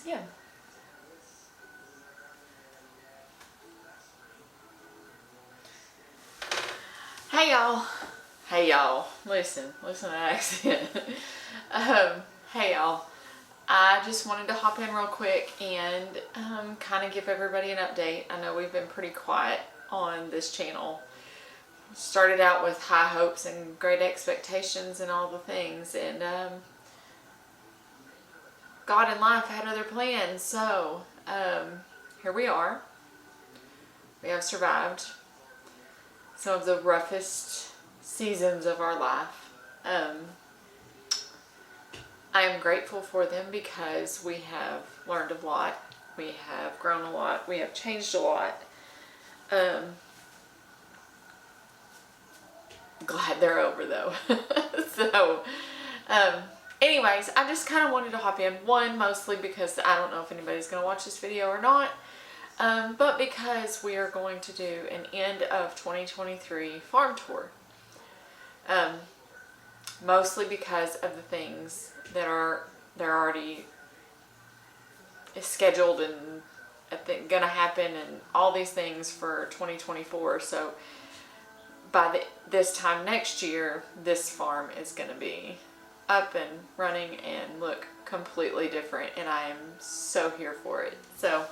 once again. Hey y'all. Hey y'all. Listen to that accent. Hey y'all. I just wanted to hop in real quick and kind of give everybody an update. I know we've been pretty quiet on this channel. Started out with high hopes and great expectations and all the things, and God and life had other plans. So here we are. We have survived some of the roughest seasons of our life. I am grateful for them because we have learned a lot. We have grown a lot. We have changed a lot. Glad they're over though. So, anyways, I just kind of wanted to hop in. One, mostly because I don't know if anybody's going to watch this video or not. But because we are going to do an end of 2023 farm tour. Mostly because of the things that they're already scheduled and gonna happen and all these things for 2024. So by this time next year, this farm is gonna be up and running and look completely different, and I am so here for it. So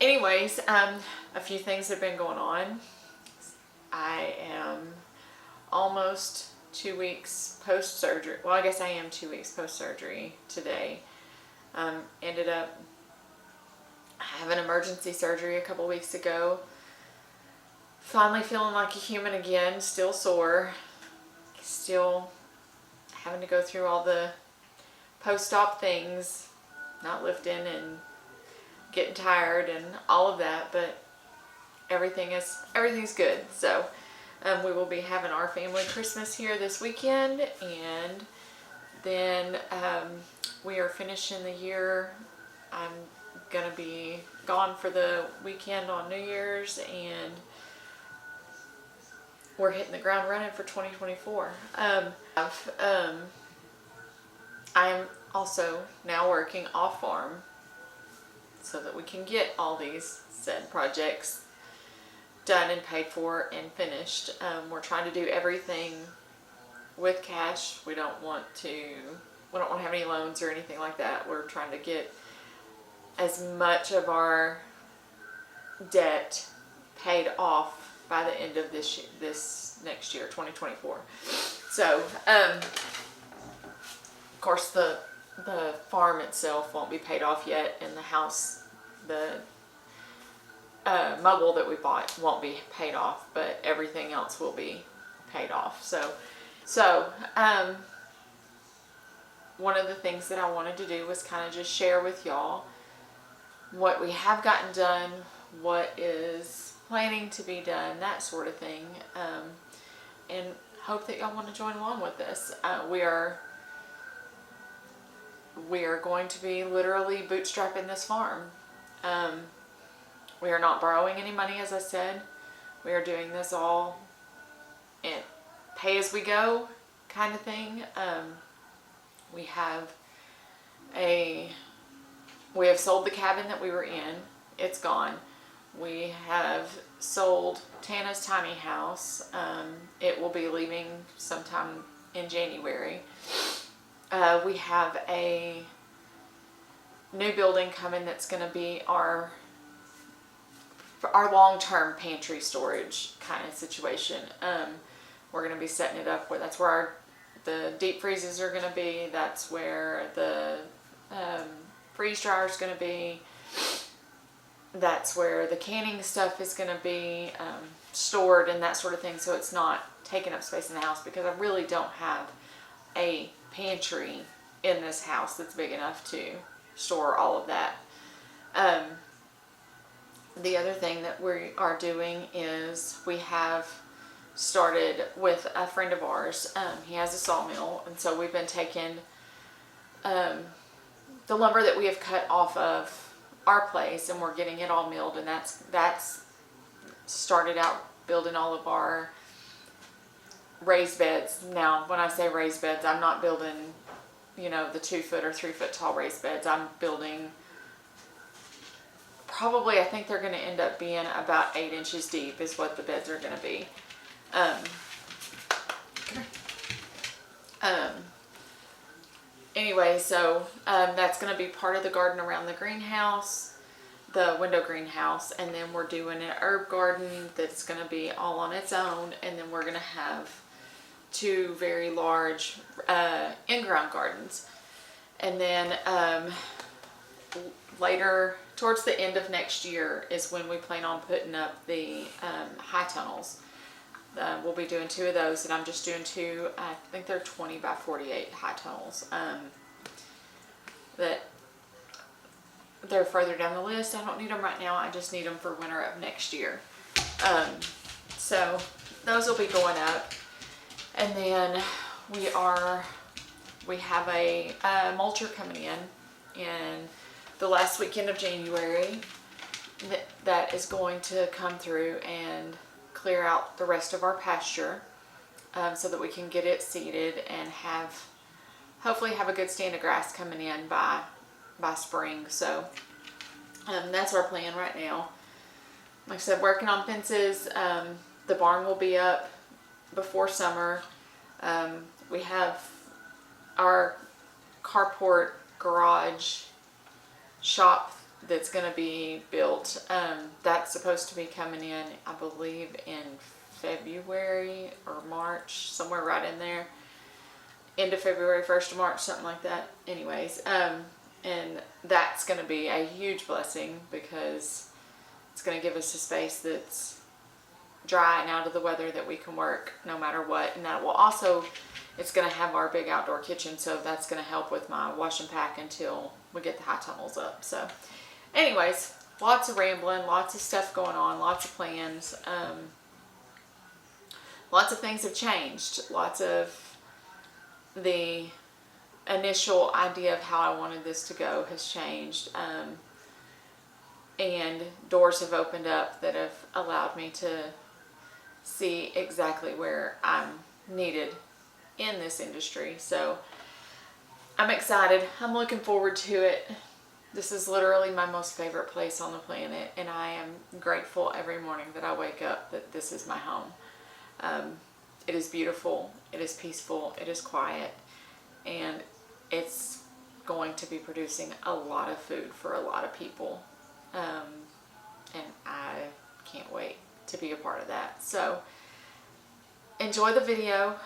anyways, a few things have been going on. I am almost 2 weeks post-surgery. Well, I guess I am 2 weeks post-surgery today. Ended up having emergency surgery a couple weeks ago. Finally feeling like a human again, still sore. Still having to go through all the post-op things, not lifting and getting tired and all of that, but everything's good. So we will be having our family Christmas here this weekend, and then we are finishing the year. I'm gonna be gone for the weekend on New Year's, and we're hitting the ground running for 2024. I'm also now working off farm so that we can get all these said projects done and paid for and finished. We're trying to do everything with cash. We don't want to have any loans or anything like that. We're trying to get as much of our debt paid off by the end of this next year, 2024. So, of course, the farm itself won't be paid off yet, and the house, the mobile that we bought won't be paid off, but everything else will be paid off. So one of the things that I wanted to do was kind of just share with y'all what we have gotten done, what is planning to be done, that sort of thing, and hope that y'all want to join along with this. We are going to be literally bootstrapping this farm. We are not borrowing any money, as I said. We are doing this all in pay as we go kind of thing. We have sold the cabin that we were in. It's gone. We have sold Tana's tiny house. It will be leaving sometime in January. We have a new building coming that's going to be our long-term pantry storage kind of situation. We're going to be setting it up where that's where the deep freezes are going to be. That's where the freeze dryer is going to be. That's where the canning stuff is going to be stored and that sort of thing, so it's not taking up space in the house, because I really don't have a pantry in this house that's big enough to store all of that. The other thing that we are doing is we have started with a friend of ours. He has a sawmill, and so we've been taking the lumber that we have cut off of our place, and we're getting it all milled, and that's started out building all of our raised beds. Now, when I say raised beds, I'm not building, the 2 foot or 3 foot tall raised beds. I'm building probably, I think they're going to end up being about 8 inches deep is what the beds are going to be. Anyway, so that's going to be part of the garden around the greenhouse, the window greenhouse, and then we're doing an herb garden that's going to be all on its own, and then we're going to have 2 very large in-ground gardens. And then later, towards the end of next year, is when we plan on putting up the high tunnels. We'll be doing 2 of those, and I'm just doing 2, I think they're 20 by 48 high tunnels. That they're further down the list. I don't need them right now. I just need them for winter of next year. So those will be going up. And then we have a mulcher coming in the last weekend of January that is going to come through and clear out the rest of our pasture, so that we can get it seeded and hopefully have a good stand of grass coming in by spring. So that's our plan right now. Like I said, working on fences. The barn will be up before summer. We have our carport garage shop that's going to be built. That's supposed to be coming in, I believe, in February or March, somewhere right in there. End of February, 1st of March, something like that. Anyways, and that's going to be a huge blessing because it's going to give us a space that's dry and out of the weather that we can work no matter what. And that will also, it's going to have our big outdoor kitchen, so that's going to help with my wash and pack until we get the high tunnels up. So anyways, lots of rambling, lots of stuff going on, lots of plans. Lots of things have changed. Lots of the initial idea of how I wanted this to go has changed. And doors have opened up that have allowed me to see exactly where I'm needed in this industry. So I'm excited. I'm looking forward to it. This is literally my most favorite place on the planet, and I am grateful every morning that I wake up that this is my home. It is beautiful, it is peaceful, it is quiet, and it's going to be producing a lot of food for a lot of people. And I can't wait to be a part of that. So enjoy the video.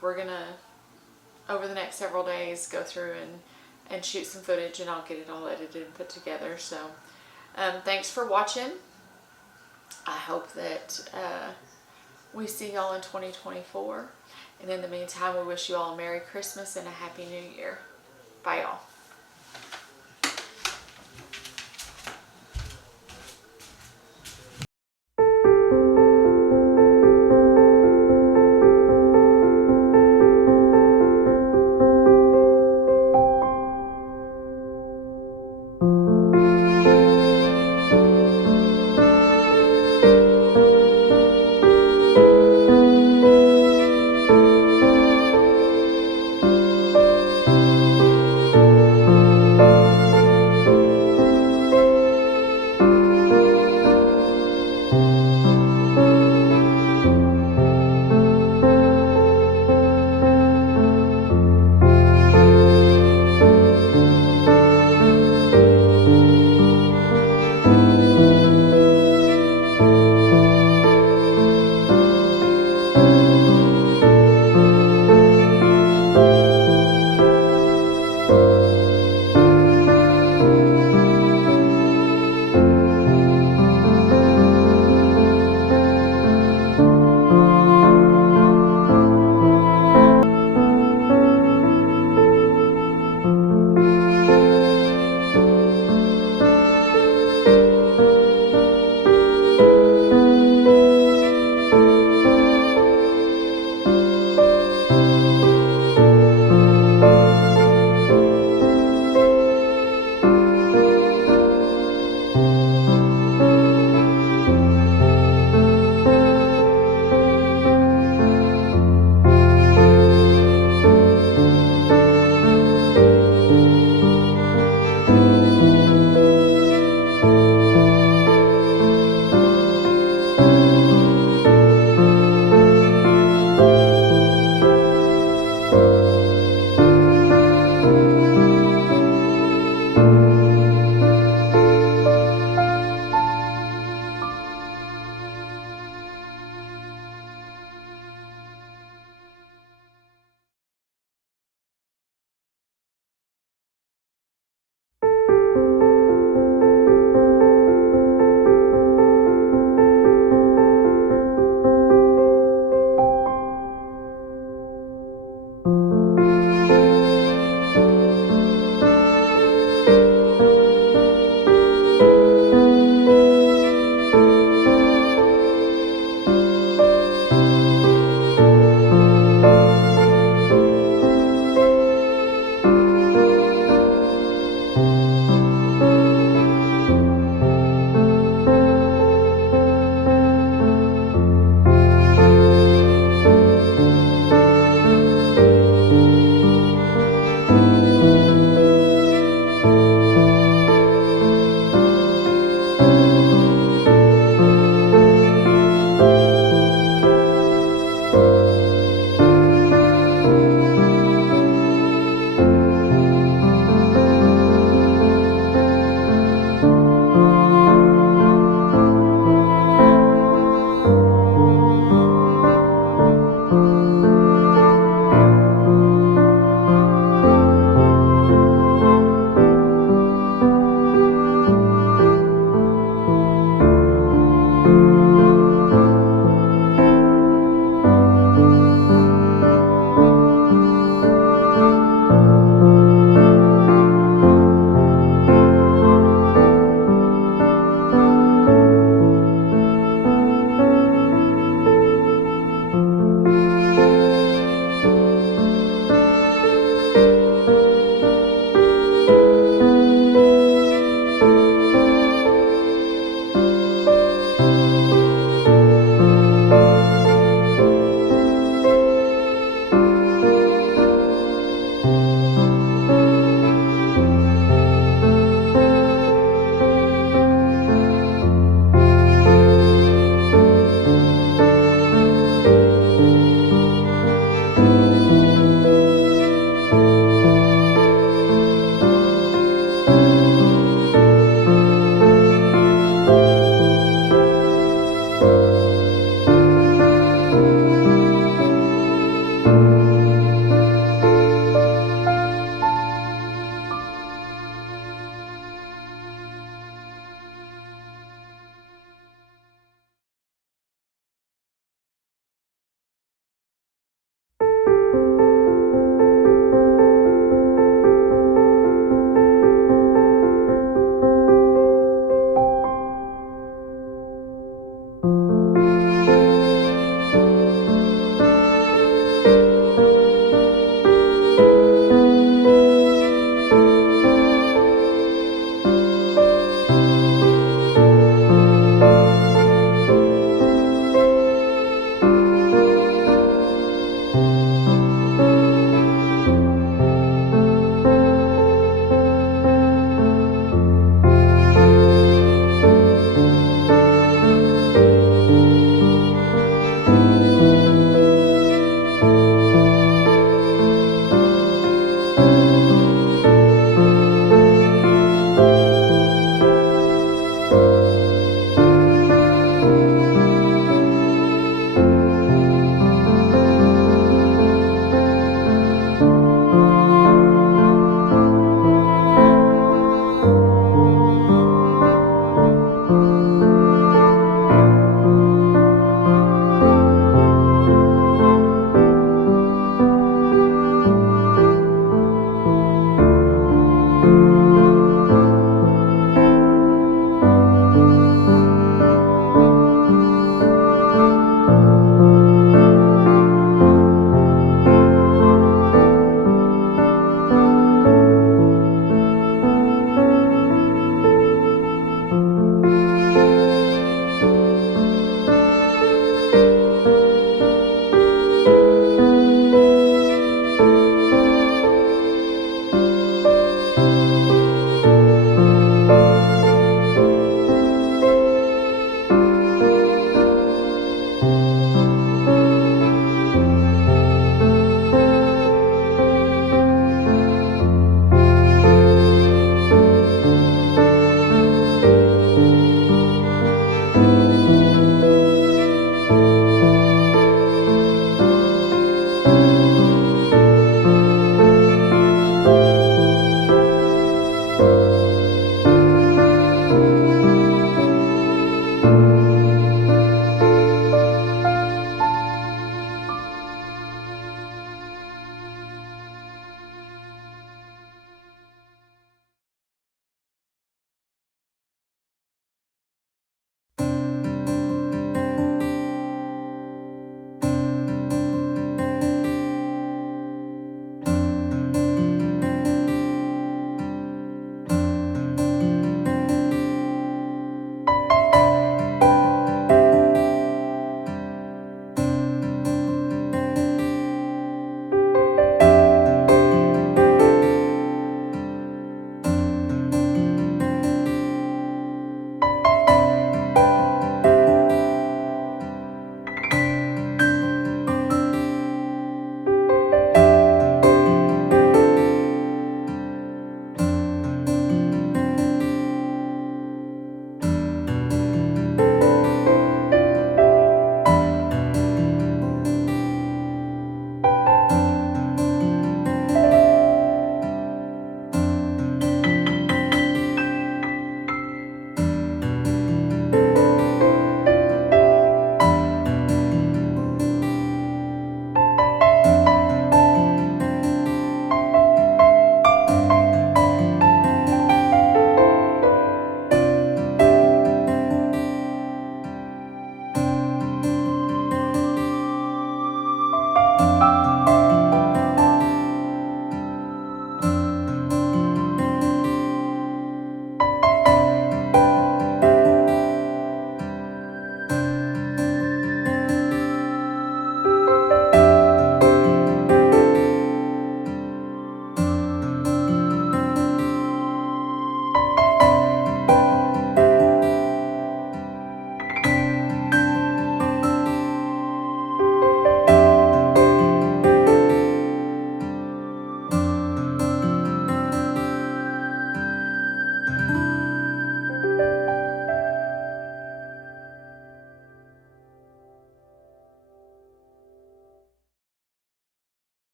We're gonna, over the next several days, go through and shoot some footage, and I'll get it all edited and put together. So thanks for watching. I hope that we see y'all in 2024. And in the meantime, we wish you all a Merry Christmas and a Happy New Year. Bye, y'all.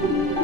you.